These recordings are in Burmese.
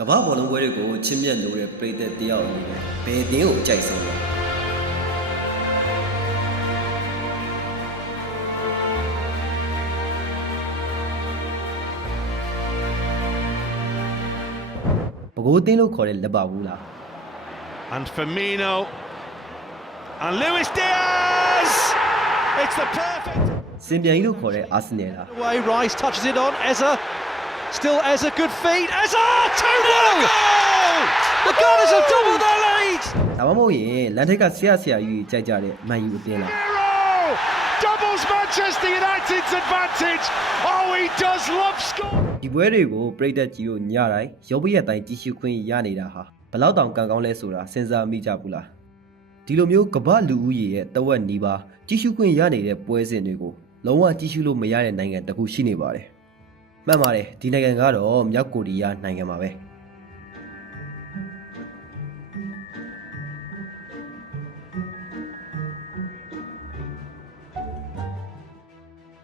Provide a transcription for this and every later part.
ကမ္ဘာဘောလုံးပွဲတွေကိုချစ်မြတ်လို့တဲ့ပရိသတ်တယောက်အနေနဲ့ဘယ်တင်းကိုကြိုက်ဆုံးလဲဘကိုးတင်းလို့ခေါ်တဲ့လက်ပါဘူးလား And Firmino and Luis Diaz. It's the perfect စင်ပြန်ကြီးလို့ခေါ်တဲ့အာဆင်နယ်လား away. Rice touches it on. Eza. Still Eza. Good feet. Eza. 2-0. The Gunners have doubled their lead. ဒါမှမဟုတ်ရင်လန်ထိတ်ကဆရာကြီးကြိုက်ကြတဲ့မန်ယူအသင်းလား Hero doubles Manchester United's advantage. Oh, he does love score. ဒီပွဲတွေကိုပရိသတ်ကြီးတို့ညတိုင်းရုပ်ပရက်တိုင်းကြည့်ရှုခွင့်ရနေတာဟာဘယ်လောက်တောင်ကံကောင်းလဲဆိုတာစဉ်းစားမိကြဘူးလားဒီလိုမျိုးကမ္ဘာလူဦးရေရဲ့တဝက်နီးပါးကြည့်ရှုခွင့်ရနေတဲ့ပွဲစဉ်တွေကိုလုံးဝကြည့်ရှုလို့မရတဲ့နိုင်ငံတစ်ခုရှိနေပါတယ်မှန်ပါတယ်ဒီနိုင်ငံကတော့မြောက်ကိုရီးယားနိုင်ငံပါပဲ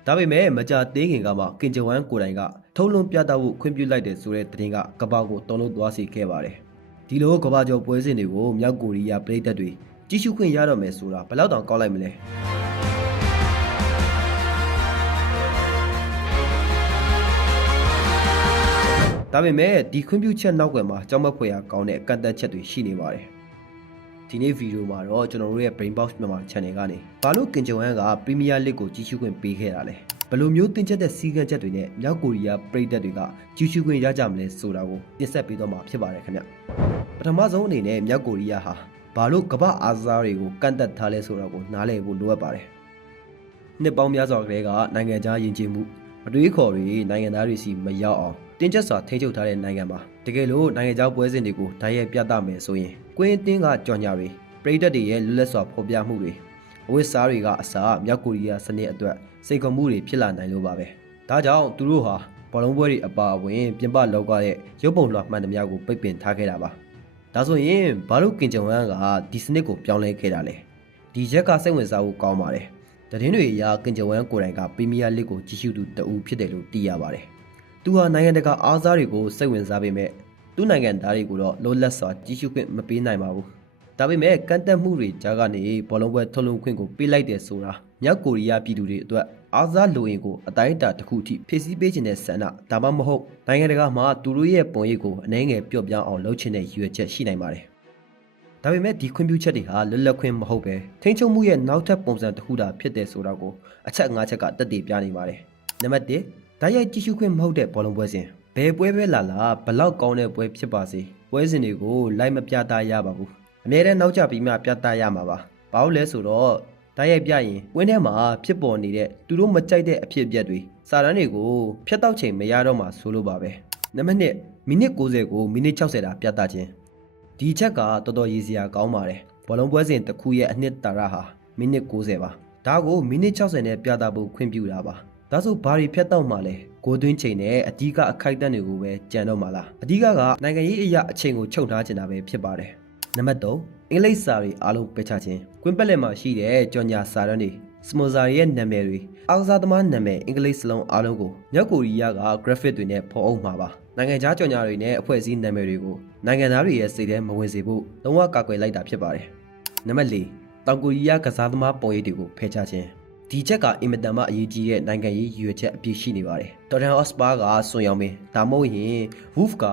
ဒါပေမဲ့မကြာသေးခင်ကမှကင်ဂျဝမ်ကိုတိုင်ကထုံးလုံးပြသဖို့ခွင့်ပြုလိုက်တယ်ဆိုတဲ့သတင်းကကမ္ဘာကိုတုံ့လို့သွားစေခဲ့ပါတယ်ဒီလိုကမ္ဘာကျော်ပွဲစဉ်တွေကိုမြောက်ကိုရီးယားပြည်သက်တွေကြည့်ရှုခွင့်ရတော့မယ်ဆိုတာဘယ်လောက်တောင်ကောက်လိုက်မလဲဒါပေမဲ့ဒီခွင့်ပြုချက်နောက်ကွယ်မှာကြောက်မက်ဖွယ်ရာကောင်းတဲ့ကန့်သက်ချက်တွေရှိနေပါတယ်ဒီနေ့ဗီဒီယိုမှာတော့ကျွန်တော်တို့ရဲ့ Brain Box မြန်မာ Channel ကနေဘာလို့ကင်ဂျဝမ်က Premier League ကိုကြည့်ရှုခွင့်ပေးခဲ့တာလဲဘယ်လိုမျိုးတင်ချက်တဲ့စီးကံချက်တွေနဲ့မြောက်ကိုရီးယားပြည်သက်တွေကကြည့်ရှုခွင့်ရကြမလဲဆိုတာကိုတင်ဆက်ပေးတော့မှာဖြစ်ပါတယ်ခင်ဗျပထမဆုံးအနေနဲ့မြောက်ကိုရီးယားဟာဘာလို့ကမ္ဘာအားစားတွေကိုကန့်သက်ထားလဲဆိုတာကိုနားလည်ဖို့လိုအပ်ပါတယ်နှစ်ပေါင်းများစွာကတည်းကနိုင်ငံခြားယဉ်ကျေးမှုအတွေးခေါ်တွေနိုင်ငံသားတွေစီမရောက်အောင်တင်ချက်စွာထိန်းချုပ်ထားတဲ့နိုင်ငံမှာတကယ်လို့နိုင်ငံခြားပွဲစဉ်တွေကိုဓာတ်ရိုက်ပြသမယ်ဆိုရင်ကွင်းတင်းကကြော်ညာတွေပြည်သက်တွေရဲ့လွတ်လပ်စွာဖော်ပြမှုတွေအဝတ်စားတွေကအစားမြောက်ကိုရီးယားစနစ်အတွက်စိတ်ခေါ်မှုတွေဖြစ်လာနိုင်လို့ပါပဲဒါကြောင့်သူတို့ဟာဘောလုံးပွဲတွေအပါအဝင်ပြင်ပလောကရဲ့ရုပ်ပုံလွှာမှန်သမျှကိုပိတ်ပင်ထားခဲ့တာပါဒါဆိုရင်ဘာလို့ကင်ဂျုံဝမ်ကဒီစနစ်ကိုပြောင်းလဲခဲ့တာလဲဒီရက်ကစိတ်ဝင်စားဖို့ကောင်းပါတယ်သတင်းတွေအရကင်ဂျုံဝမ်ကိုယ်တိုင်ကပရီးမီးယားလိဂ်ကိုကြီးစုသူတဦးဖြစ်တယ်လို့သိရပါတယ်သူဟာနိုင်ငံတကာအားစားတွေကိုစိတ်ဝင်စားပေမဲ့သူ့နိုင်ငံသားတွေကိုတော့လိုလက်စွာကြီးစုခွင့်မပေးနိုင်ပါဘူးဒါပေမဲ့ကန့်တက်မှုတွေကြားကနေဘောလုံးပွဲထုတ်လုပ်ခွင့်ကိုပေးလိုက်တယ်ဆိုတာမြောက်ကိုရီးယားပြည်သူတွေအတွက်အားစားလိုရင်ကိုအတိုင်းအတာတစ်ခုအထိဖြည့်ဆည်းပေးခြင်းတဲ့ဆန္ဒဒါမှမဟုတ်နိုင်ငံတကာမှာသူတို့ရဲ့ပုံရိပ်ကိုအနှဲငယ်ပျော့ပြောင်းအောင်လုပ်ချင်တဲ့ရည်ရွယ်ချက်ရှိနိုင်ပါတယ်ဒါပေမဲ့ဒီခွင့်ပြုချက်တွေဟာလွတ်လပ်ခွင့်မဟုတ်ပဲထိန်းချုပ်မှုရဲ့နောက်ထပ်ပုံစံတစ်ခုသာဖြစ်တယ်ဆိုတာကိုအချက်၅ချက်ကတက်တည်ပြနေပါတယ်နံပါတ်1ဓာတ်ရိုက်ကြည့်ရှုခွင့်မဟုတ်တဲ့ဘောလုံးပွဲစဉ်ဘယ်ပွဲပဲလာဘလောက်ကောင်းတဲ့ပွဲဖြစ်ပါစေပွဲစဉ်တွေကိုလိုက်မပြသရပါဘူးအများနဲ့နောက်ကျပြီးမှပြသရမှာပါဘာလို့လဲဆိုတော့ဓာတ်ရိုက်ပြရင်ဝင်းထဲမှာဖြစ်ပေါ်နေတဲ့သူတို့မကြိုက်တဲ့အဖြစ်အပျက်တွေစာတမ်းတွေကိုဖျက်တောက်ချိန်မရတော့မှဆိုလို့ပါပဲနံပါတ်2မိနစ်90ကိုမိနစ်60တာပြသခြင်းဒီချက်ကတော်တော်ရည်စရာကောင်းပါတယ်ဘောလုံးပွဲစဉ်တစ်ခုရဲ့အနှစ်သာရဟာမိနစ်90ပါဒါကိုမိနစ်60နဲ့ပြသဖို့ခွင့်ပြုတာပါဒါဆိုဘာတွေဖြတ်တော့မှလဲကိုသွင်းချိန်နဲ့အဓိကအခိုက်အတန့်တွေကိုပဲကြံတော့မှလားအဓိကနိုင်ငံရေးအရာအချိန်ကိုချုပ်ထားချင်တာပဲဖြစ်ပါတယ်နံပါတ်3အင်္ဂလိပ်စာတွေအားလုံးပိတ်ချခြင်းကွင်းပက်လက်မှာရှိတဲ့ကြော်ညာစာတမ်းတွေစမော်ဇာရဲ့နာမည်တွေအားကစားသမားနာမည်အင်္ဂလိပ်စလုံးအားလုံးကိုမြောက်ကိုရီးယားက graphic တွေနဲ့ဖော်အောင်မှာပါနိုင်ငံခြားကြော်ညာတွေနဲ့အဖွဲ့အစည်းနာမည်တွေကိုနိုင်ငံသားတွေရဲ့စိတ်ထဲမဝင်စေဖို့လုံးဝကာကွယ်လိုက်တာဖြစ်ပါတယ်နံပါတ်4တောင်ကိုရီးယားကစားသမားပုံရိပ်တွေကိုဖယ်ရှားခြင်းဒီချက်ကအင်မတန်မှအရေးကြီးတဲ့နိုင်ငံရေးရည်ရွယ်ချက်အပြည့်ရှိနေပါတယ်။တော်တန်အော့စပါကဆွန်ရောင်ပင်ဒါမှမဟုတ်ရင်ဝူဖ်က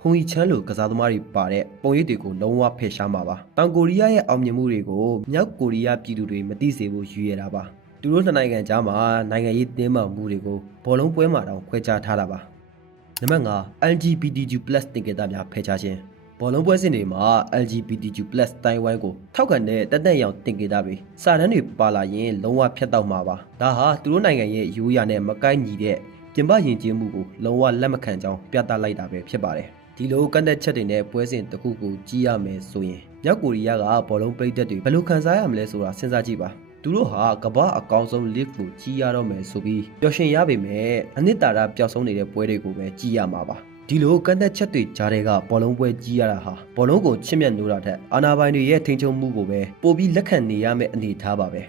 ဟွန်ဟီချန်လိုကစားသမားတွေပါတဲ့ပုံရိပ်တွေကိုလုံးဝဖယ်ရှားမှာပါ။တောင်ကိုရီးယားရဲ့အောင်မြင်မှုတွေကိုမြောက်ကိုရီးယားပြည်သူတွေမသိစေဖို့ရည်ရွယ်တာပါ။သူတို့နှစ်နိုင်ငံကြားမှာနိုင်ငံရေးတင်းမာမှုတွေကိုဘောလုံးပွဲမှာတောင်ခွဲခြားထားတာပါ။နံပါတ်5 LGBTQ+ တင်ကြတာများဖယ်ရှားခြင်းဘောလုံးပွဲစဉ်တွေမှာ LGBTQ+ တိုင်းဝိုင်းကိုထောက်ခံတဲ့တက်တက်ရောင်တင်ကြတာတွေစာတမ်းတွေပါလာရင်လုံးဝဖြတ်တောက်မှာပါဒါဟာသူတို့နိုင်ငံရဲ့ရိုးရာနဲ့မကိုက်ညီတဲ့ပြင်ပယဉ်ကျေးမှုကိုလုံးဝလက်မခံကြောင်းပြသလိုက်တာပဲဖြစ်ပါတယ်ဒီလိုကန့်သက်ချက်တွေနဲ့ပွဲစဉ်တစ်ခုကိုကြီးရမယ်ဆိုရင်မြောက်ကိုရီးယားကဘောလုံးပြည်သက်တွေဘယ်လိုခံစားရမလဲဆိုတာစဉ်းစားကြည့်ပါသူတို့ဟာကမ္ဘာအကောင်းဆုံး league ကိုကြီးရတော့မယ်ဆိုပြီးပျော်ရွှင်ရပေမဲ့အနှစ်သာရပျောက်ဆုံးနေတဲ့ပွဲတွေကိုပဲကြီးရမှာပါဒီလိုကန့်သက်ချက်တွေကြားတဲ့ကဘောလုံးပွဲကြီးရတာဟာဘောလုံးကိုချစ်မြတ်နိုးတာထက်အာနာပိုင်တွေရဲ့ထိန်းချုပ်မှုကိုပဲပိုပြီးလက်ခံနေရမယ့်အနေအထားပါပဲ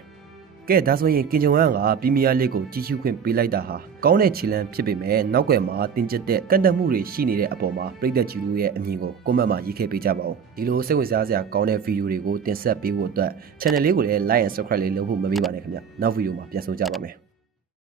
ကဲဒါဆိုရင်ကင်ဂျုံဝမ်ကပရီးမီးယားလိကိုကြီးစုခွင့်ပေးလိုက်တာဟာကောင်းတဲ့ခြေလှမ်းဖြစ်ပေမဲ့နောက်ွယ်မှာတင်ကျက်တဲ့ကန့်သက်မှုတွေရှိနေတဲ့အပေါ်မှာပြည်သက်ကြီးတို့ရဲ့အမြင်ကိုကွန်မန့်မှာရေးခဲ့ပေးကြပါဦးဒီလိုစိတ်ဝင်စားစရာကောင်းတဲ့ဗီဒီယိုတွေကိုတင်ဆက်ပေးဖို့အတွက် channel လေးကိုလည်း like and subscribe လေးလုပ်ဖို့မမေ့ပါနဲ့ခင်ဗျနောက်ဗီဒီယိုမှာပြန်ဆုံကြပါမယ်